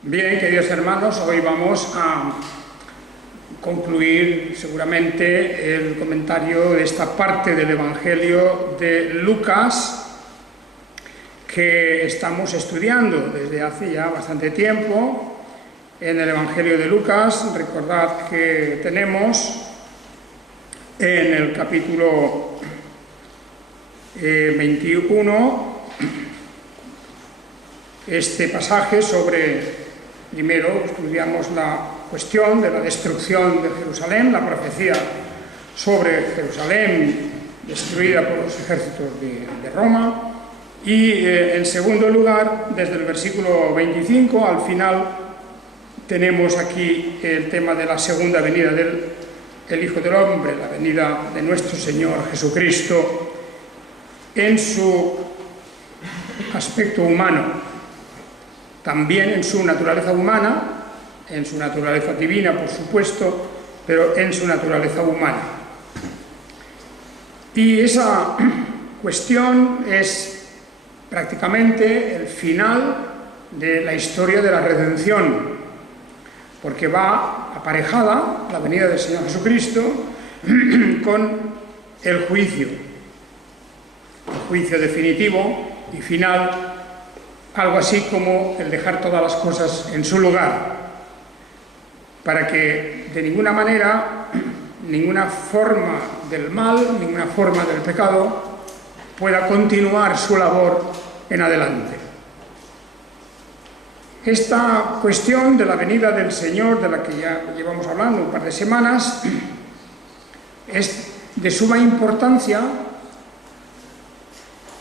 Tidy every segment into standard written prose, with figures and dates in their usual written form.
Bien, queridos hermanos, hoy vamos a concluir seguramente el comentario de esta parte del Evangelio de Lucas que estamos estudiando desde hace ya bastante tiempo. En el Evangelio de Lucas, recordad que tenemos en el capítulo 21 este pasaje sobre... Primero estudiamos la cuestión de la destrucción de Jerusalén, la profecía sobre Jerusalén destruida por los ejércitos de Roma, y en segundo lugar, desde el versículo 25 al final, tenemos aquí el tema de la segunda venida del Hijo del Hombre, la venida de nuestro Señor Jesucristo en su aspecto humano. También en su naturaleza humana, en su naturaleza divina, por supuesto, pero en su naturaleza humana. Y esa cuestión es prácticamente el final de la historia de la redención, porque va aparejada la venida del Señor Jesucristo con el juicio definitivo y final, algo así como el dejar todas las cosas en su lugar, para que de ninguna manera, ninguna forma del mal, ninguna forma del pecado pueda continuar su labor en adelante. Esta cuestión de la venida del Señor, de la que ya llevamos hablando un par de semanas, es de suma importancia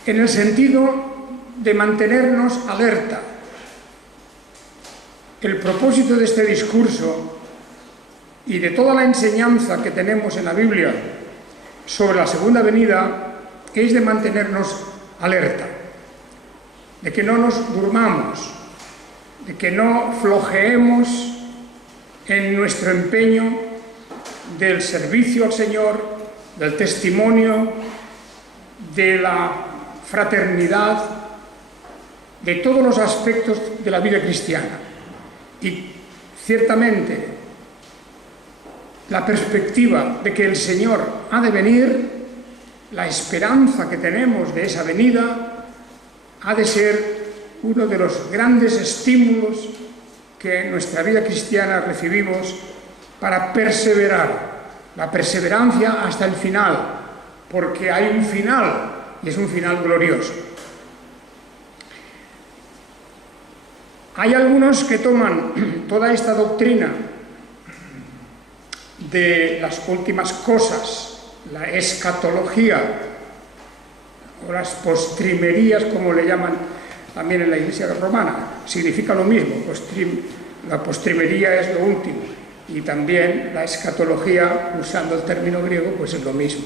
en el sentido de mantenernos alerta. El propósito de este discurso y de toda la enseñanza que tenemos en la Biblia sobre la segunda venida es de mantenernos alerta, de que no nos durmamos, de que no flojeemos en nuestro empeño del servicio al Señor, del testimonio, de la fraternidad, de todos los aspectos de la vida cristiana. Y ciertamente la perspectiva de que el Señor ha de venir, la esperanza que tenemos de esa venida, ha de ser uno de los grandes estímulos que en nuestra vida cristiana recibimos para perseverar, la perseverancia hasta el final, porque hay un final y es un final glorioso. Hay algunos que toman toda esta doctrina de las últimas cosas, la escatología, o las postrimerías, como le llaman también en la Iglesia romana, significa lo mismo, la postrimería es lo último, y también la escatología, usando el término griego, pues es lo mismo.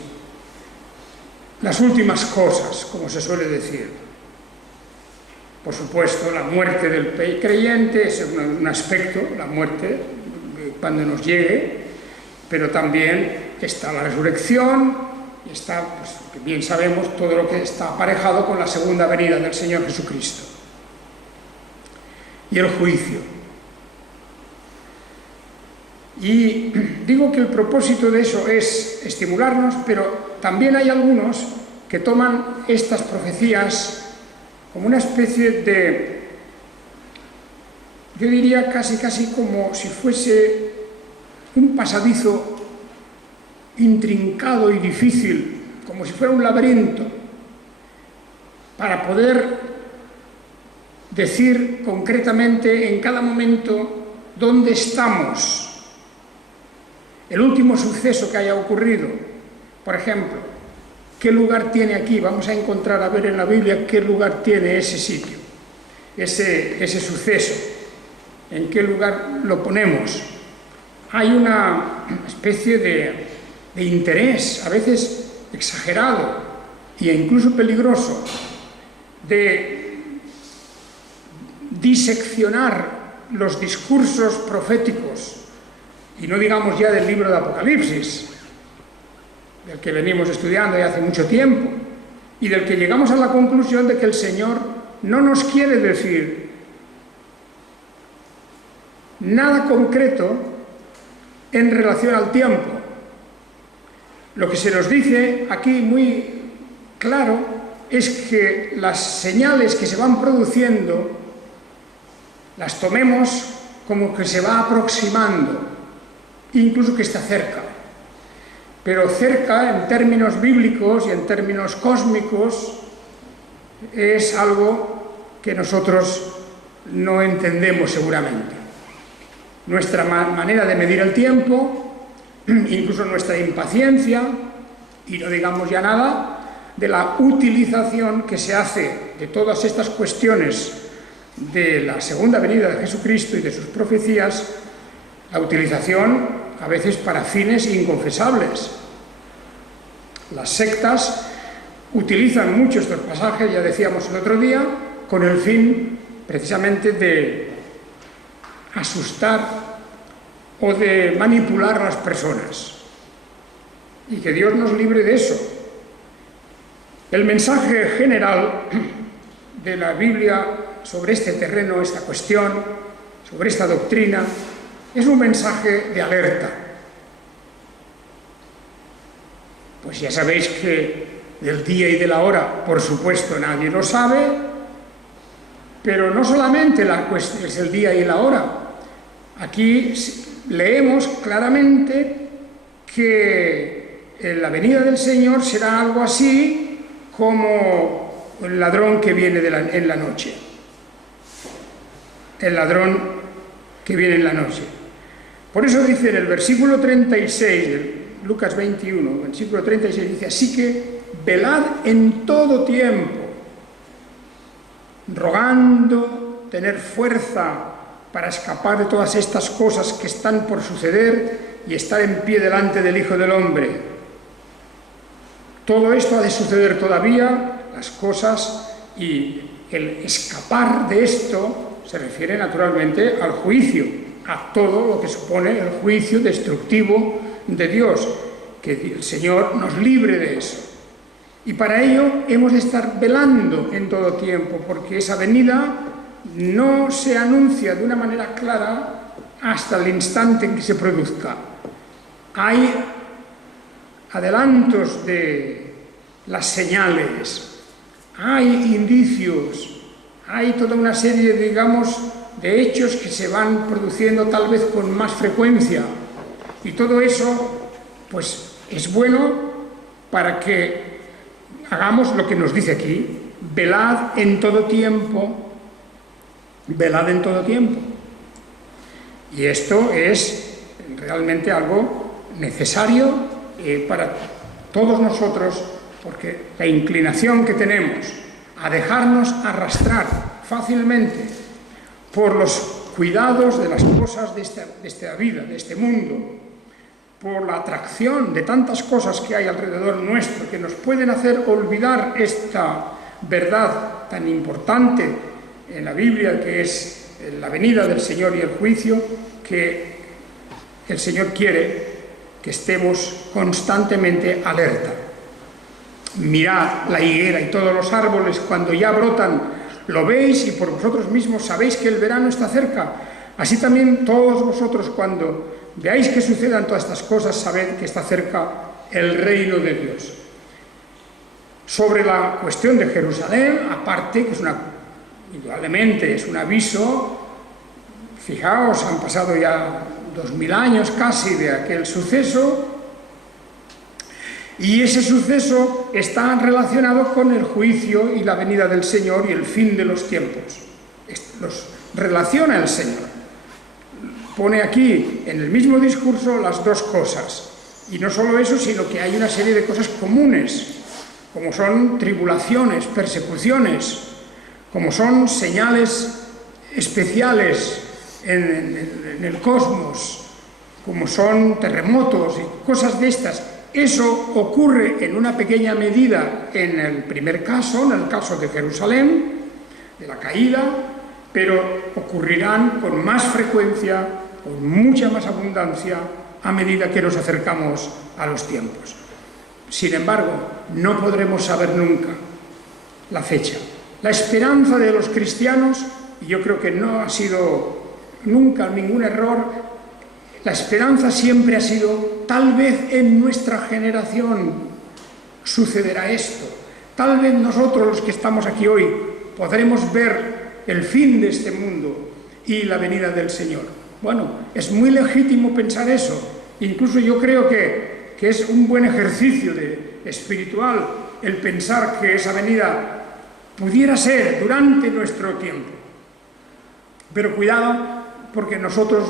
Las últimas cosas, como se suele decir. Por supuesto, la muerte del creyente es un aspecto, la muerte cuando nos llegue, pero también está la resurrección y está, pues, bien sabemos, todo lo que está aparejado con la segunda venida del Señor Jesucristo. Y el juicio. Y digo que el propósito de eso es estimularnos, pero también hay algunos que toman estas profecías como una especie de, yo diría casi como si fuese un pasadizo intrincado y difícil, como si fuera un laberinto, para poder decir concretamente en cada momento dónde estamos. El último suceso que haya ocurrido, por ejemplo, ¿qué lugar tiene aquí? Vamos a encontrar, a ver en la Biblia, qué lugar tiene ese sitio, ese suceso, en qué lugar lo ponemos. Hay una especie de interés, a veces exagerado e incluso peligroso, de diseccionar los discursos proféticos, y no digamos ya del libro de Apocalipsis, del que venimos estudiando ya hace mucho tiempo, y del que llegamos a la conclusión de que el Señor no nos quiere decir nada concreto en relación al tiempo. Lo que se nos dice aquí muy claro es que las señales que se van produciendo las tomemos como que se va aproximando, incluso que está cerca. Pero cerca, en términos bíblicos y en términos cósmicos, es algo que nosotros no entendemos seguramente. Nuestra manera de medir el tiempo, incluso nuestra impaciencia, y no digamos ya nada de la utilización que se hace de todas estas cuestiones de la segunda venida de Jesucristo y de sus profecías, la utilización a veces para fines inconfesables. Las sectas utilizan mucho estos pasajes, ya decíamos el otro día, con el fin precisamente de asustar o de manipular a las personas. Y que Dios nos libre de eso. El mensaje general de la Biblia sobre este terreno, esta cuestión, sobre esta doctrina, es un mensaje de alerta. Pues ya sabéis que del día y de la hora, por supuesto, nadie lo sabe, pero no solamente es el día y la hora. Aquí leemos claramente que la venida del Señor será algo así como el ladrón que viene en la noche. El ladrón que viene en la noche. Por eso dice en el versículo 36 de Lucas 21, versículo 36, dice: así que velad en todo tiempo, rogando tener fuerza para escapar de todas estas cosas que están por suceder y estar en pie delante del Hijo del Hombre. Todo esto ha de suceder todavía, las cosas, y el escapar de esto se refiere naturalmente al juicio, a todo lo que supone el juicio destructivo de Dios, que el Señor nos libre de eso. Y para ello hemos de estar velando en todo tiempo, porque esa venida no se anuncia de una manera clara hasta el instante en que se produzca. Hay adelantos de las señales, hay indicios, hay toda una serie, digamos, de hechos que se van produciendo tal vez con más frecuencia. Y todo eso, pues, es bueno para que hagamos lo que nos dice aquí: velad en todo tiempo, velad en todo tiempo. Y esto es realmente algo necesario para todos nosotros, porque la inclinación que tenemos a dejarnos arrastrar fácilmente por los cuidados de las cosas de esta vida, de este mundo, por la atracción de tantas cosas que hay alrededor nuestro que nos pueden hacer olvidar esta verdad tan importante en la Biblia, que es la venida del Señor y el juicio, que el Señor quiere que estemos constantemente alerta. Mirad la higuera y todos los árboles cuando ya brotan, lo veis y por vosotros mismos sabéis que el verano está cerca. Así también todos vosotros, cuando veáis que sucedan todas estas cosas, sabed que está cerca el reino de Dios. Sobre la cuestión de Jerusalén, aparte, que indudablemente es un aviso, fijaos, han pasado ya 2000 años casi de aquel suceso, y ese suceso está relacionado con el juicio y la venida del Señor y el fin de los tiempos. Los relaciona el Señor. Pone aquí en el mismo discurso las dos cosas. Y no solo eso, sino que hay una serie de cosas comunes, como son tribulaciones, persecuciones, como son señales especiales en el cosmos, como son terremotos y cosas de estas. Eso ocurre en una pequeña medida en el primer caso, en el caso de Jerusalén, de la caída, pero ocurrirán con más frecuencia, con mucha más abundancia, a medida que nos acercamos a los tiempos. Sin embargo, no podremos saber nunca la fecha. La esperanza de los cristianos, y yo creo que no ha sido nunca ningún error. La esperanza siempre ha sido, tal vez en nuestra generación sucederá esto, tal vez nosotros los que estamos aquí hoy podremos ver el fin de este mundo y la venida del Señor. Bueno, es muy legítimo pensar eso. Incluso yo creo que es un buen ejercicio espiritual el pensar que esa venida pudiera ser durante nuestro tiempo. Pero cuidado, porque nosotros,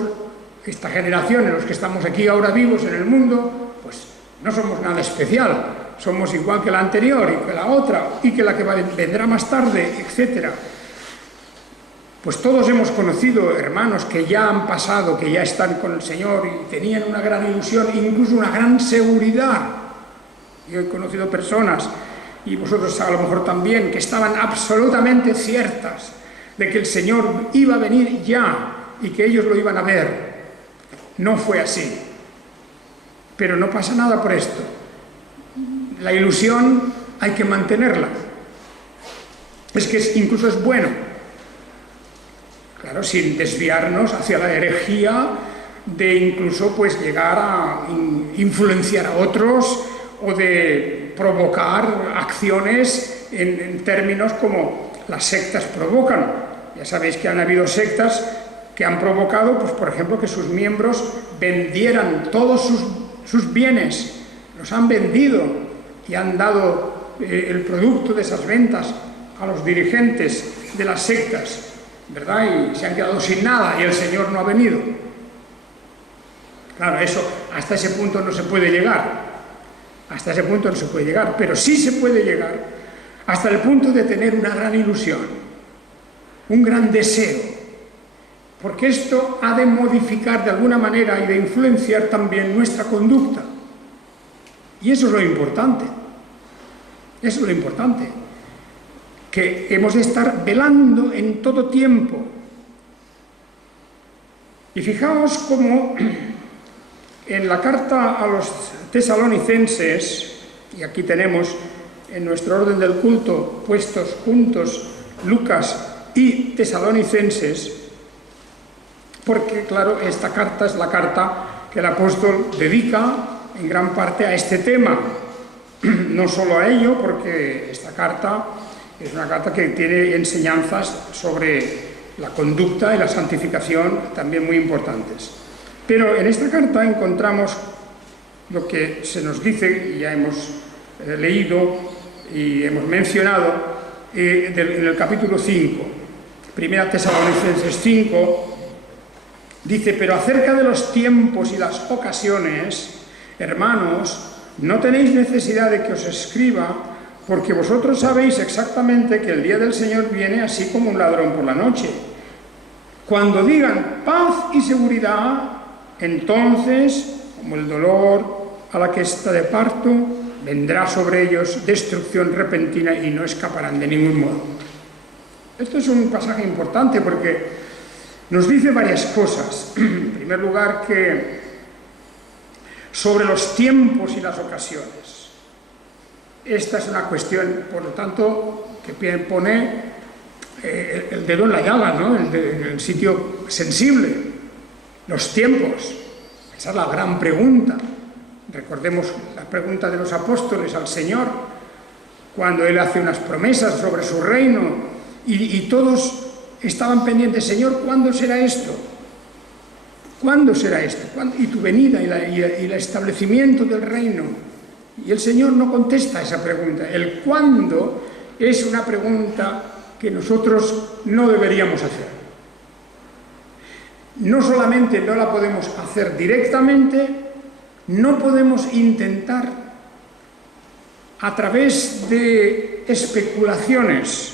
esta generación, en los que estamos aquí ahora vivos en el mundo, pues no somos nada especial. Somos igual que la anterior y que la otra y que la que vendrá más tarde, etcétera. Pues todos hemos conocido hermanos que ya han pasado, que ya están con el Señor y tenían una gran ilusión, incluso una gran seguridad. Yo he conocido personas, y vosotros a lo mejor también, que estaban absolutamente ciertas de que el Señor iba a venir ya y que ellos lo iban a ver. No fue así. Pero no pasa nada por esto. La ilusión hay que mantenerla. Es que incluso es bueno. Claro, sin desviarnos hacia la herejía de incluso pues llegar a influenciar a otros o de provocar acciones en términos como las sectas provocan. Ya sabéis que han habido sectas que han provocado, pues por ejemplo, que sus miembros vendieran todos sus bienes, los han vendido y han dado el producto de esas ventas a los dirigentes de las sectas, ¿verdad? Y se han quedado sin nada y el Señor no ha venido. Claro, eso, hasta ese punto no se puede llegar. Hasta ese punto no se puede llegar, pero sí se puede llegar hasta el punto de tener una gran ilusión, un gran deseo, porque esto ha de modificar de alguna manera y de influenciar también nuestra conducta. Y eso es lo importante. Eso es lo importante. Que hemos de estar velando en todo tiempo. Y fijaos cómo en la carta a los tesalonicenses, y aquí tenemos en nuestro orden del culto puestos juntos Lucas y tesalonicenses, porque claro, esta carta es la carta que el apóstol dedica en gran parte a este tema, no solo a ello, porque esta carta es una carta que tiene enseñanzas sobre la conducta y la santificación también muy importantes. Pero en esta carta encontramos lo que se nos dice, y ya hemos leído y hemos mencionado, en el capítulo 5, Primera Tesalonicenses 5, dice: pero acerca de los tiempos y las ocasiones, hermanos, no tenéis necesidad de que os escriba, porque vosotros sabéis exactamente que el día del Señor viene así como un ladrón por la noche. Cuando digan paz y seguridad, entonces, como el dolor a la que está de parto, vendrá sobre ellos destrucción repentina y no escaparán de ningún modo. Esto es un pasaje importante porque nos dice varias cosas. En primer lugar, que sobre los tiempos y las ocasiones. Esta es una cuestión, por lo tanto, que pone el dedo en la llaga, ¿no? En el sitio sensible. Los tiempos. Esa es la gran pregunta. Recordemos la pregunta de los apóstoles al Señor, cuando Él hace unas promesas sobre su reino, y todos estaban pendientes: Señor, ¿cuándo será esto? ¿Cuándo será esto? Y tu venida y el establecimiento del reino. Y el Señor no contesta a esa pregunta. El cuándo es una pregunta que nosotros no deberíamos hacer. No solamente no la podemos hacer directamente, no podemos intentar a través de especulaciones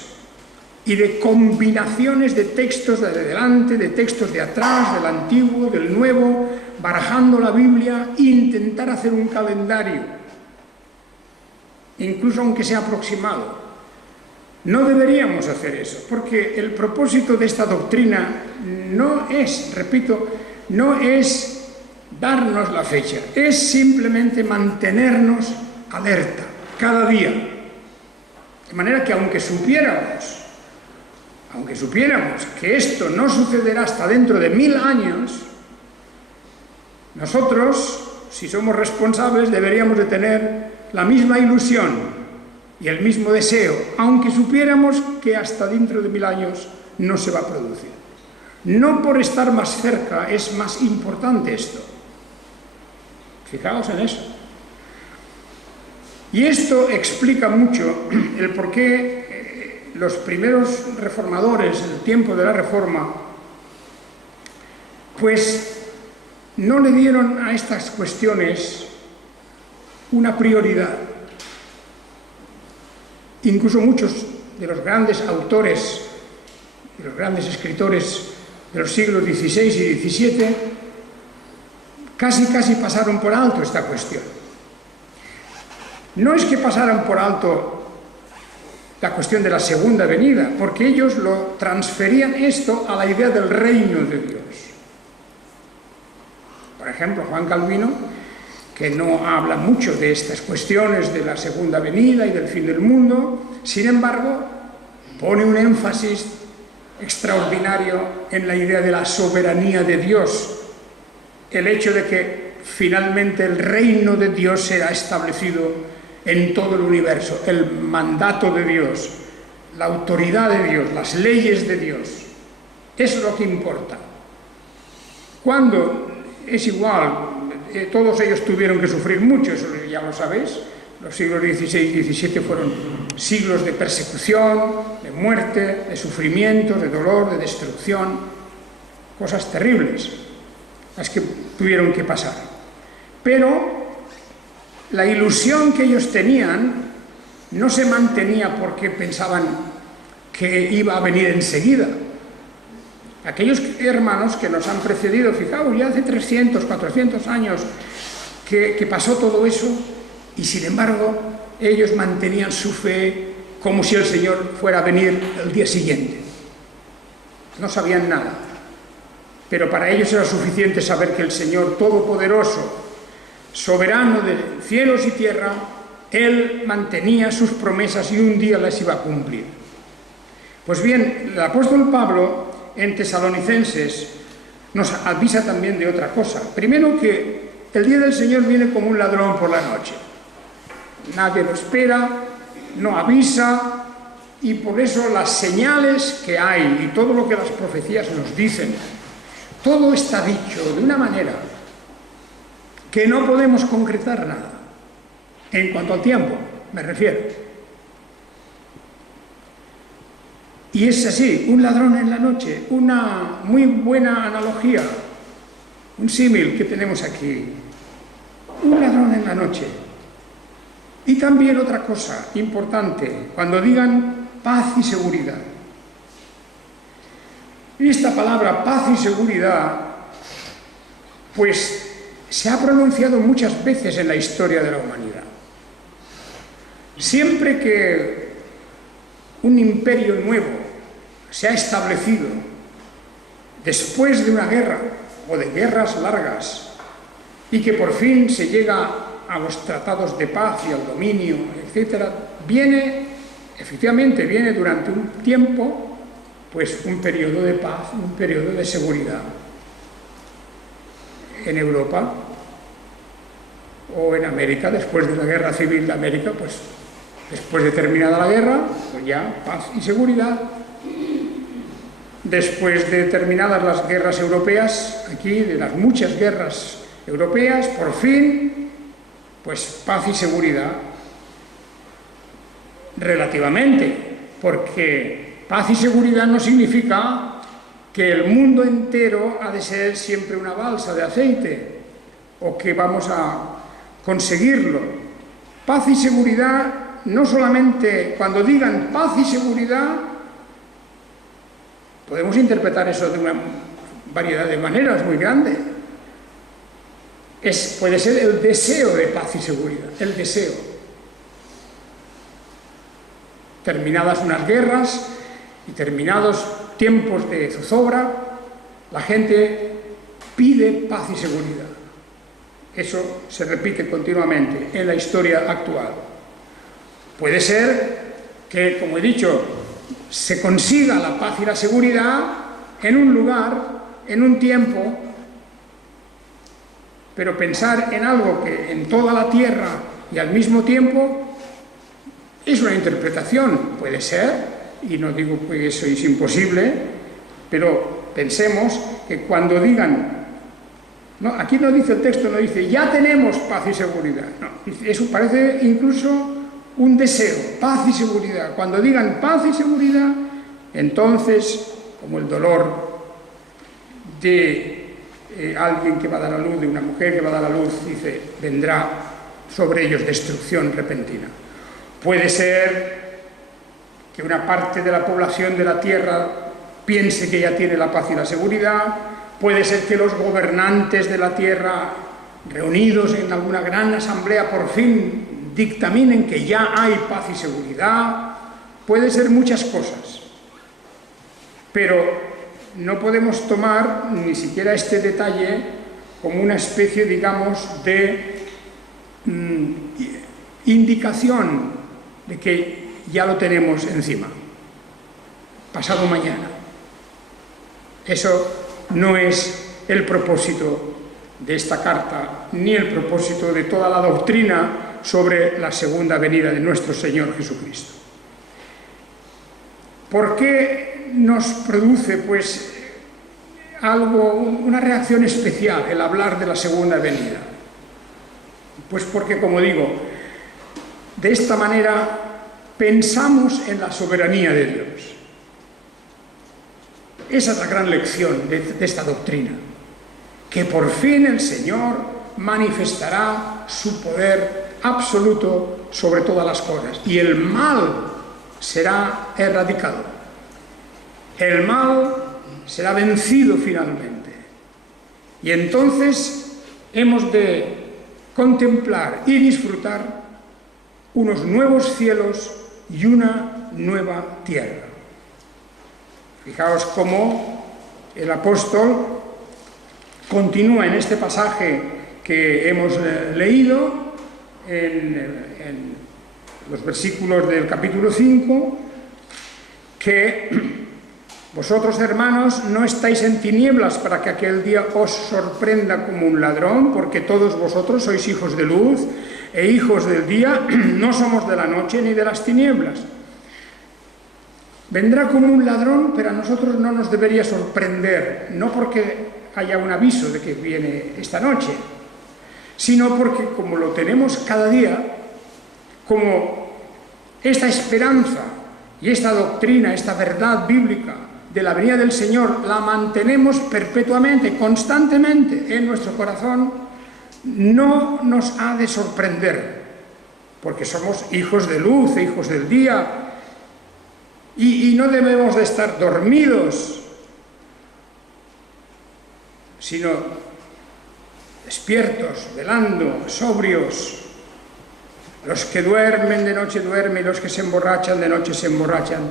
y de combinaciones de textos de delante, de textos de atrás, del antiguo, del nuevo, barajando la Biblia, e intentar hacer un calendario, incluso aunque sea aproximado. No deberíamos hacer eso, porque el propósito de esta doctrina no es, repito, no es darnos la fecha, es simplemente mantenernos alerta cada día. De manera que aunque supiéramos aunque supiéramos que esto no sucederá hasta dentro de 1000 años, nosotros, si somos responsables, deberíamos de tener la misma ilusión y el mismo deseo, aunque supiéramos que hasta dentro de 1000 años no se va a producir. No por estar más cerca es más importante esto. Fijaos en eso. Y esto explica mucho el por qué los primeros reformadores, en el tiempo de la Reforma, pues no le dieron a estas cuestiones una prioridad. Incluso muchos de los grandes autores, de los grandes escritores de los siglos XVI y XVII, casi pasaron por alto esta cuestión. No es que pasaran por alto la cuestión de la segunda venida, porque ellos lo transferían esto a la idea del reino de Dios. Por ejemplo, Juan Calvino, que no habla mucho de estas cuestiones de la segunda venida y del fin del mundo, sin embargo, pone un énfasis extraordinario en la idea de la soberanía de Dios, el hecho de que finalmente el reino de Dios será establecido en todo el universo, el mandato de Dios, la autoridad de Dios, las leyes de Dios. Eso es lo que importa. Cuando es igual, todos ellos tuvieron que sufrir mucho, eso ya lo sabéis. Los siglos XVI y XVII fueron siglos de persecución, de muerte, de sufrimiento, de dolor, de destrucción, cosas terribles las que tuvieron que pasar. Pero la ilusión que ellos tenían no se mantenía porque pensaban que iba a venir enseguida. Aquellos hermanos que nos han precedido, fijaos, ya hace 300, 400 años que pasó todo eso, y sin embargo ellos mantenían su fe como si el Señor fuera a venir el día siguiente. No sabían nada, pero para ellos era suficiente saber que el Señor Todopoderoso, soberano de cielos y tierra, Él mantenía sus promesas y un día las iba a cumplir. Pues bien, el apóstol Pablo en Tesalonicenses nos avisa también de otra cosa. Primero, que el día del Señor viene como un ladrón por la noche. Nadie lo espera, no avisa, y por eso las señales que hay y todo lo que las profecías nos dicen, todo está dicho de una manera que no podemos concretar nada. En cuanto al tiempo, me refiero. Y es así, un ladrón en la noche, una muy buena analogía, un símil que tenemos aquí. Un ladrón en la noche. Y también otra cosa importante, cuando digan paz y seguridad. Esta palabra paz y seguridad, pues se ha pronunciado muchas veces en la historia de la humanidad. Siempre que un imperio nuevo se ha establecido después de una guerra o de guerras largas y que por fin se llega a los tratados de paz y al dominio, etc., efectivamente viene durante un tiempo, pues un periodo de paz, un periodo de seguridad. En Europa o en América, después de la Guerra Civil de América, pues después de terminada la guerra, pues ya paz y seguridad. Después de terminadas las guerras europeas, aquí, de las muchas guerras europeas, por fin, pues paz y seguridad. Relativamente, porque paz y seguridad no significa que el mundo entero ha de ser siempre una balsa de aceite, o que vamos a conseguirlo. Paz y seguridad, no solamente cuando digan paz y seguridad, podemos interpretar eso de una variedad de maneras muy grande. Puede ser el deseo de paz y seguridad, el deseo. Terminadas unas guerras y terminados tiempos de zozobra, la gente pide paz y seguridad. Eso se repite continuamente en la historia actual. Puede ser que, como he dicho, se consiga la paz y la seguridad en un lugar, en un tiempo, pero pensar en algo que en toda la tierra y al mismo tiempo es una interpretación, puede ser, y no digo que eso es imposible, pero pensemos que cuando digan, no, aquí no dice el texto, no dice ya tenemos paz y seguridad, no, eso parece incluso un deseo, paz y seguridad. Cuando digan paz y seguridad, entonces, como el dolor de alguien que va a dar a luz, de una mujer que va a dar a luz, dice, vendrá sobre ellos destrucción repentina. Puede ser que una parte de la población de la tierra piense que ya tiene la paz y la seguridad, puede ser que los gobernantes de la tierra, reunidos en alguna gran asamblea, por fin dictaminen que ya hay paz y seguridad, puede ser muchas cosas. Pero no podemos tomar ni siquiera este detalle como una especie, digamos, de indicación de que ya lo tenemos encima, pasado mañana. Eso no es el propósito de esta carta, ni el propósito de toda la doctrina sobre la segunda venida de nuestro Señor Jesucristo. ¿Por qué nos produce, pues, una reacción especial el hablar de la segunda venida? Pues porque, como digo, de esta manera pensamos en la soberanía de Dios. Esa es la gran lección de esta doctrina, que por fin el Señor manifestará su poder absoluto sobre todas las cosas y el mal será erradicado. El mal será vencido finalmente. Y entonces hemos de contemplar y disfrutar unos nuevos cielos y una nueva tierra. Fijaos cómo el apóstol continúa en este pasaje que hemos leído, en los versículos del capítulo 5, que vosotros, hermanos, no estáis en tinieblas para que aquel día os sorprenda como un ladrón, porque todos vosotros sois hijos de luz e hijos del día, no somos de la noche ni de las tinieblas. Vendrá como un ladrón, pero a nosotros no nos debería sorprender, no porque haya un aviso de que viene esta noche, sino porque como lo tenemos cada día, como esta esperanza y esta doctrina, esta verdad bíblica de la venida del Señor, la mantenemos perpetuamente, constantemente en nuestro corazón, no nos ha de sorprender, porque somos hijos de luz e hijos del día, y no debemos de estar dormidos, sino despiertos, velando, sobrios. Los que duermen de noche duermen y los que se emborrachan de noche se emborrachan.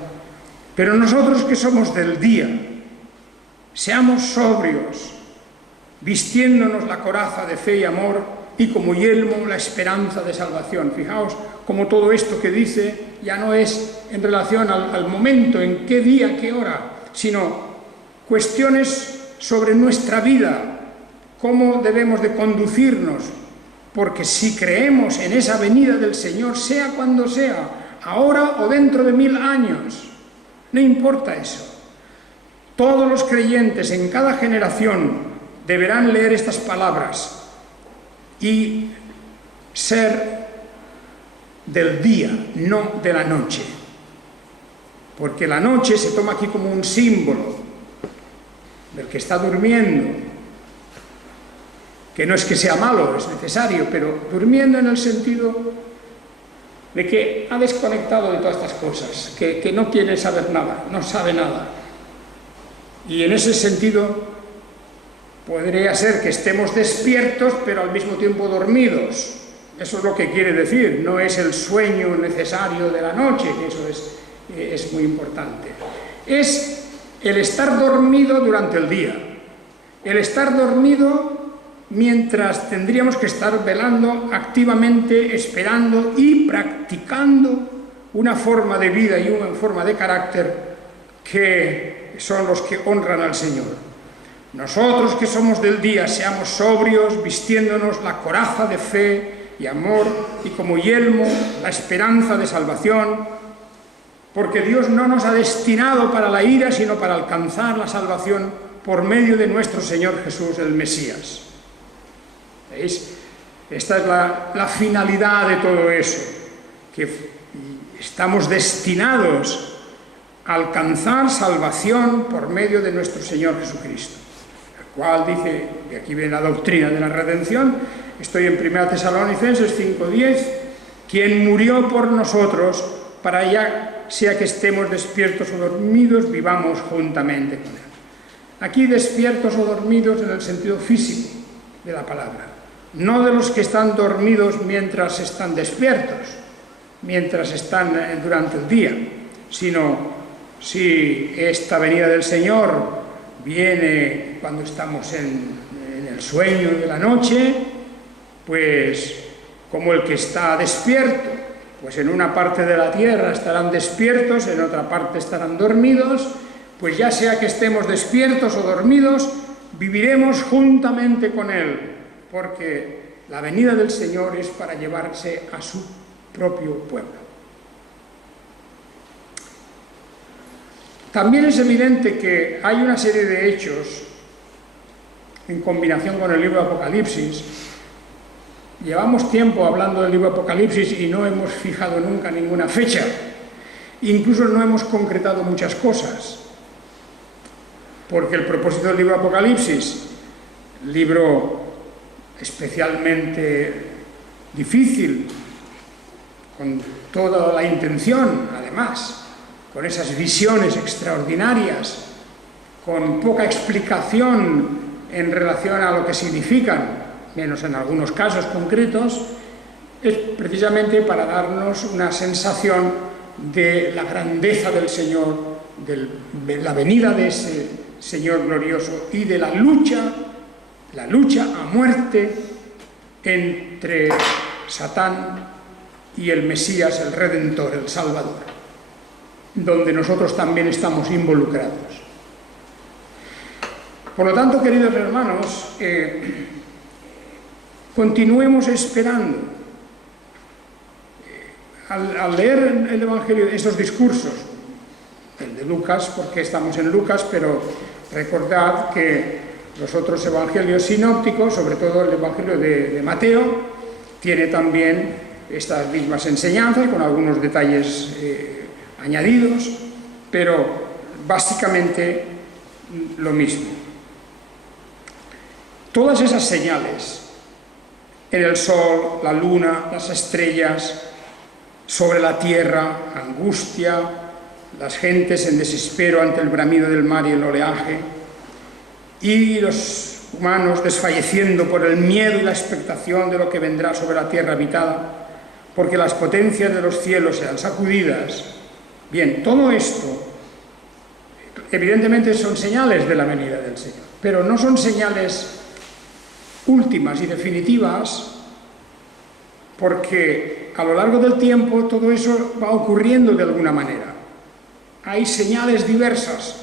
Pero nosotros que somos del día, seamos sobrios, vistiéndonos la coraza de fe y amor y como yelmo la esperanza de salvación. Fijaos cómo todo esto que dice ya no es en relación al momento, en qué día, qué hora, sino cuestiones sobre nuestra vida, cómo debemos de conducirnos, porque si creemos en esa venida del Señor, sea cuando sea, ahora o dentro de 1000 años, no importa eso. Todos los creyentes en cada generación deberán leer estas palabras y ser del día, no de la noche. Porque la noche se toma aquí como un símbolo del que está durmiendo, que no es que sea malo, es necesario, pero durmiendo en el sentido de que ha desconectado de todas estas cosas, que no quiere saber nada, no sabe nada. Y en ese sentido podría ser que estemos despiertos, pero al mismo tiempo dormidos. Eso es lo que quiere decir, no es el sueño necesario de la noche, que eso es muy importante. Es el estar dormido durante el día, el estar dormido mientras tendríamos que estar velando activamente, esperando y practicando una forma de vida y una forma de carácter que son los que honran al Señor. Nosotros que somos del día, seamos sobrios, vistiéndonos la coraza de fe y amor, y como yelmo, la esperanza de salvación, porque Dios no nos ha destinado para la ira, sino para alcanzar la salvación por medio de nuestro Señor Jesús, el Mesías. ¿Veis? Esta es la finalidad de todo eso, que estamos destinados a alcanzar salvación por medio de nuestro Señor Jesucristo, el cual dice, y aquí viene la doctrina de la redención, estoy en 1 Tesalonicenses 5:10, quien murió por nosotros, para ya sea que estemos despiertos o dormidos, vivamos juntamente con Él. Aquí despiertos o dormidos en el sentido físico de la palabra, no de los que están dormidos mientras están despiertos, mientras están durante el día, sino si esta venida del Señor viene cuando estamos en el sueño de la noche, pues como el que está despierto, pues en una parte de la tierra estarán despiertos, en otra parte estarán dormidos, pues ya sea que estemos despiertos o dormidos, viviremos juntamente con Él, porque la venida del Señor es para llevarse a su propio pueblo. También es evidente que hay una serie de hechos, en combinación con el libro de Apocalipsis. Llevamos tiempo hablando del libro de Apocalipsis y no hemos fijado nunca ninguna fecha. Incluso no hemos concretado muchas cosas. Porque el propósito del libro de Apocalipsis, libro especialmente difícil, con toda la intención, además, con esas visiones extraordinarias, con poca explicación en relación a lo que significan, menos en algunos casos concretos, es precisamente para darnos una sensación de la grandeza del Señor, de la venida de ese Señor glorioso y de la lucha a muerte entre Satán y el Mesías, el Redentor, el Salvador, donde nosotros también estamos involucrados. Por lo tanto, queridos hermanos, continuemos esperando. Al leer el Evangelio, esos discursos, el de Lucas, porque estamos en Lucas, pero recordad que los otros evangelios sinópticos, sobre todo el Evangelio de Mateo, tiene también estas mismas enseñanzas, con algunos detalles añadidos, pero básicamente lo mismo. Todas esas señales, en el sol, la luna, las estrellas, sobre la tierra, angustia, las gentes en desespero ante el bramido del mar y el oleaje, y los humanos desfalleciendo por el miedo y la expectación de lo que vendrá sobre la tierra habitada, porque las potencias de los cielos sean sacudidas. Bien, todo esto evidentemente son señales de la venida del Señor, pero no son señales últimas y definitivas, porque a lo largo del tiempo todo eso va ocurriendo de alguna manera. Hay señales diversas,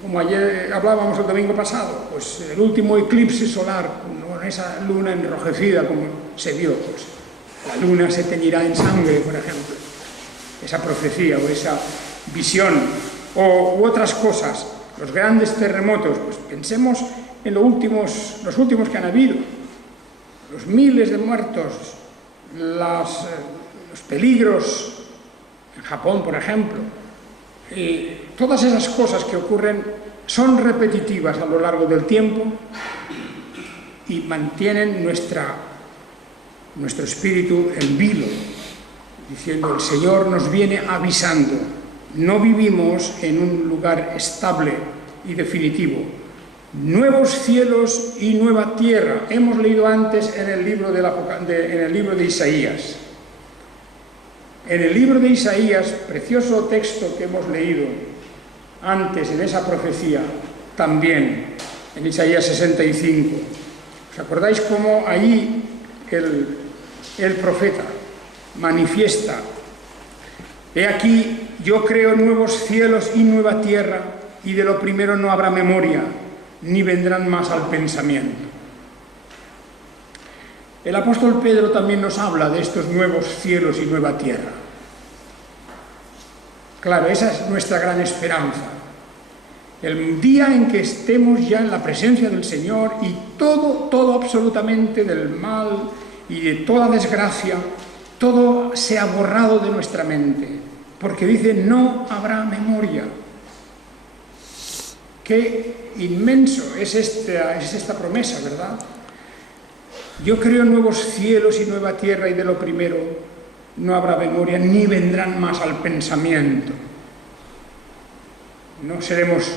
como ayer hablábamos el domingo pasado, pues el último eclipse solar, con esa luna enrojecida como se vio, pues la luna se teñirá en sangre, por ejemplo, esa profecía o esa visión, u otras cosas, los grandes terremotos, pues pensemos en los últimos que han habido, los miles de muertos, los peligros en Japón, por ejemplo. Todas esas cosas que ocurren son repetitivas a lo largo del tiempo y mantienen nuestro espíritu en vilo, diciendo: el Señor nos viene avisando, no vivimos en un lugar estable y definitivo. Nuevos cielos y nueva tierra. Hemos leído antes en el libro de Isaías. En el libro de Isaías, precioso texto que hemos leído antes en esa profecía, también en Isaías 65. ¿Os acordáis cómo ahí el profeta manifiesta: he aquí yo creo nuevos cielos y nueva tierra, y de lo primero no habrá memoria, ni vendrán más al pensamiento. El apóstol Pedro también nos habla de estos nuevos cielos y nueva tierra. Claro, esa es nuestra gran esperanza. El día en que estemos ya en la presencia del Señor y todo absolutamente del mal y de toda desgracia, todo sea borrado de nuestra mente, porque dice, no habrá memoria. Qué inmenso es esta promesa, ¿verdad? Yo creo nuevos cielos y nueva tierra, y de lo primero no habrá memoria, ni vendrán más al pensamiento. No seremos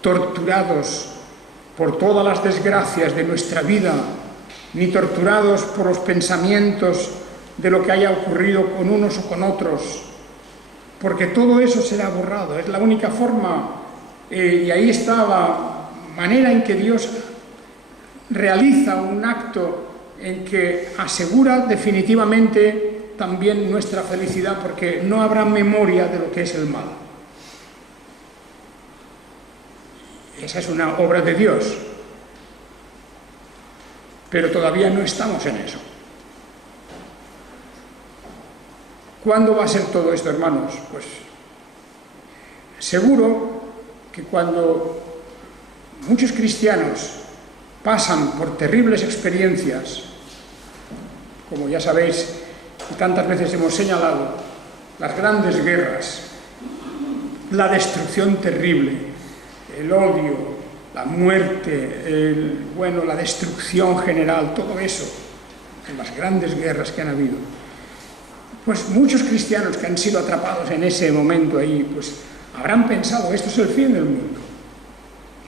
torturados por todas las desgracias de nuestra vida, ni torturados por los pensamientos de lo que haya ocurrido con unos o con otros, porque todo eso será borrado. Es la única forma, y ahí está la manera en que Dios realiza un acto en que asegura definitivamente también nuestra felicidad, porque no habrá memoria de lo que es el mal. Esa es una obra de Dios, pero todavía no estamos en eso. ¿Cuándo va a ser todo esto, hermanos? Pues seguro que cuando muchos cristianos pasan por terribles experiencias, como ya sabéis y tantas veces hemos señalado, las grandes guerras, la destrucción terrible, el odio, la muerte, la destrucción general, todo eso, en las grandes guerras que han habido, pues muchos cristianos que han sido atrapados en ese momento ahí, pues habrán pensado, esto es el fin del mundo.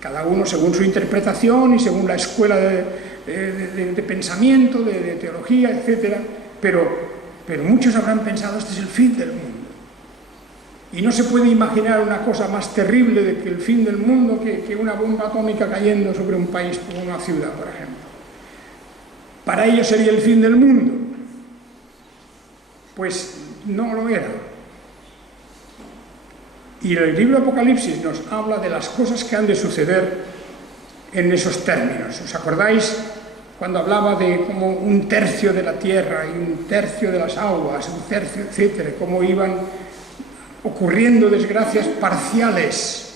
Cada uno según su interpretación y según la escuela de pensamiento, de teología, etc. Pero muchos habrán pensado, este es el fin del mundo. Y no se puede imaginar una cosa más terrible de que el fin del mundo que una bomba atómica cayendo sobre un país como una ciudad, por ejemplo. Para ellos sería el fin del mundo. Pues no lo era. Y el libro de Apocalipsis nos habla de las cosas que han de suceder en esos términos. ¿Os acordáis cuando hablaba de como un tercio de la tierra y un tercio de las aguas, un tercio, etcétera, cómo iban ocurriendo desgracias parciales?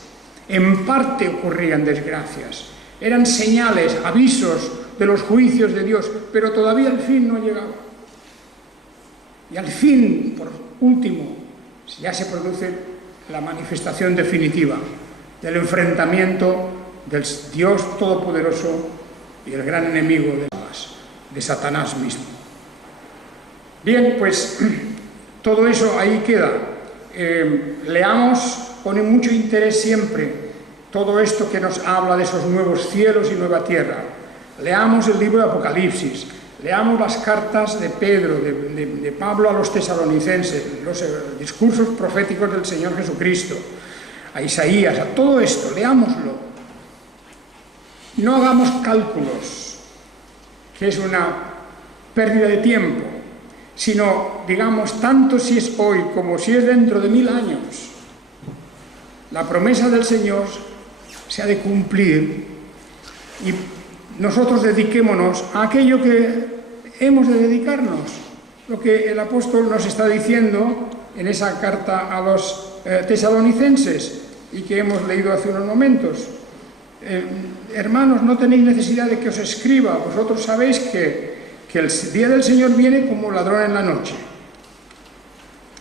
En parte ocurrían desgracias. Eran señales, avisos de los juicios de Dios, pero todavía el fin no llegaba. Y al fin, por último, ya se produce la manifestación definitiva del enfrentamiento del Dios Todopoderoso y el gran enemigo de Satanás mismo. Bien, pues todo eso ahí queda. Leamos con mucho interés siempre todo esto que nos habla de esos nuevos cielos y nueva tierra. Leamos el libro de Apocalipsis, leamos las cartas de Pedro, de Pablo a los tesalonicenses, los discursos proféticos del Señor Jesucristo, a Isaías, a todo esto, leámoslo. No hagamos cálculos, que es una pérdida de tiempo, sino, digamos, tanto si es hoy como si es dentro de 1000 años, la promesa del Señor se ha de cumplir y nosotros dediquémonos a aquello que hemos de dedicarnos, lo que el apóstol nos está diciendo en esa carta a los tesalonicenses y que hemos leído hace unos momentos. Hermanos, no tenéis necesidad de que os escriba, vosotros sabéis que el día del Señor viene como ladrón en la noche.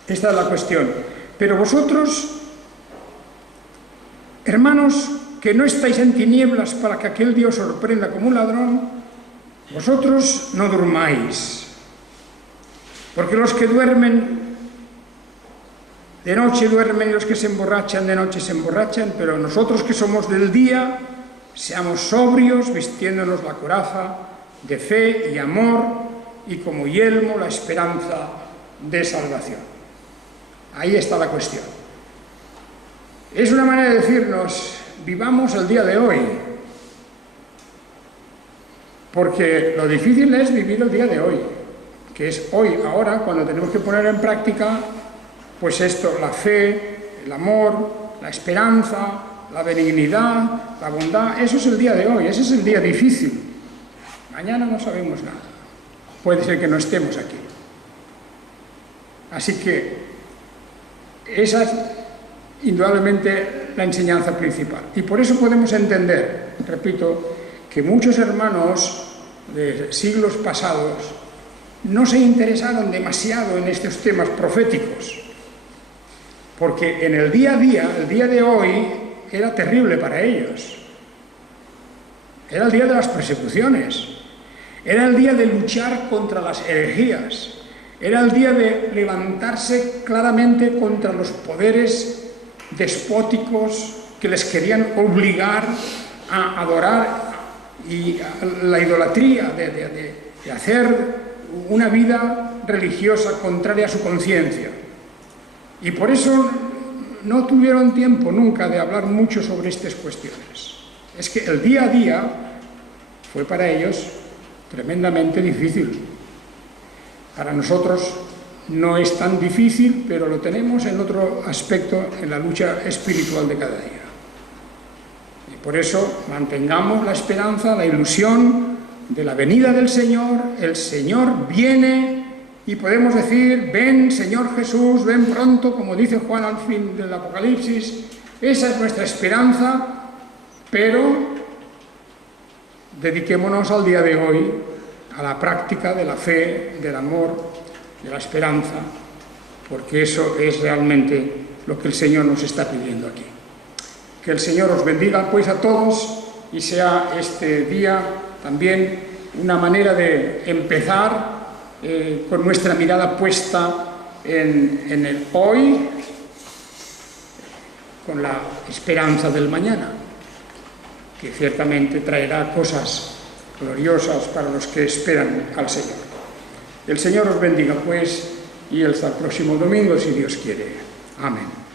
Esta es la cuestión. Pero vosotros, hermanos, que no estáis en tinieblas para que aquel día os sorprenda como un ladrón, vosotros no durmáis, porque los que duermen de noche duermen y los que se emborrachan de noche se emborrachan, pero nosotros que somos del día, seamos sobrios, vistiéndonos la coraza de fe y amor y como yelmo la esperanza de salvación. Ahí está la cuestión. Es una manera de decirnos, vivamos el día de hoy, porque lo difícil es vivir el día de hoy, que es hoy, ahora, cuando tenemos que poner en práctica pues esto, la fe, el amor, la esperanza, la benignidad, la bondad. Eso es el día de hoy, ese es el día difícil. Mañana no sabemos nada. Puede ser que no estemos aquí. Así que esa es indudablemente la enseñanza principal. Y por eso podemos entender, repito, que muchos hermanos de siglos pasados no se interesaron demasiado en estos temas proféticos, porque en el día a día, el día de hoy, era terrible para ellos. Era el día de las persecuciones, era el día de luchar contra las herejías, era el día de levantarse claramente contra los poderes despóticos que les querían obligar a adorar y la idolatría, de hacer una vida religiosa contraria a su conciencia. Y por eso no tuvieron tiempo nunca de hablar mucho sobre estas cuestiones. Es que el día a día fue para ellos tremendamente difícil. Para nosotros no es tan difícil, pero lo tenemos en otro aspecto, en la lucha espiritual de cada día. Y por eso mantengamos la esperanza, la ilusión de la venida del Señor. El Señor viene y podemos decir: ven, Señor Jesús, ven pronto, como dice Juan al fin del Apocalipsis. Esa es nuestra esperanza, pero dediquémonos al día de hoy a la práctica de la fe, del amor, de la esperanza, porque eso es realmente lo que el Señor nos está pidiendo aquí. Que el Señor os bendiga pues a todos y sea este día también una manera de empezar con nuestra mirada puesta en el hoy, con la esperanza del mañana, que ciertamente traerá cosas gloriosas para los que esperan al Señor. El Señor os bendiga pues, y hasta el próximo domingo, si Dios quiere. Amén.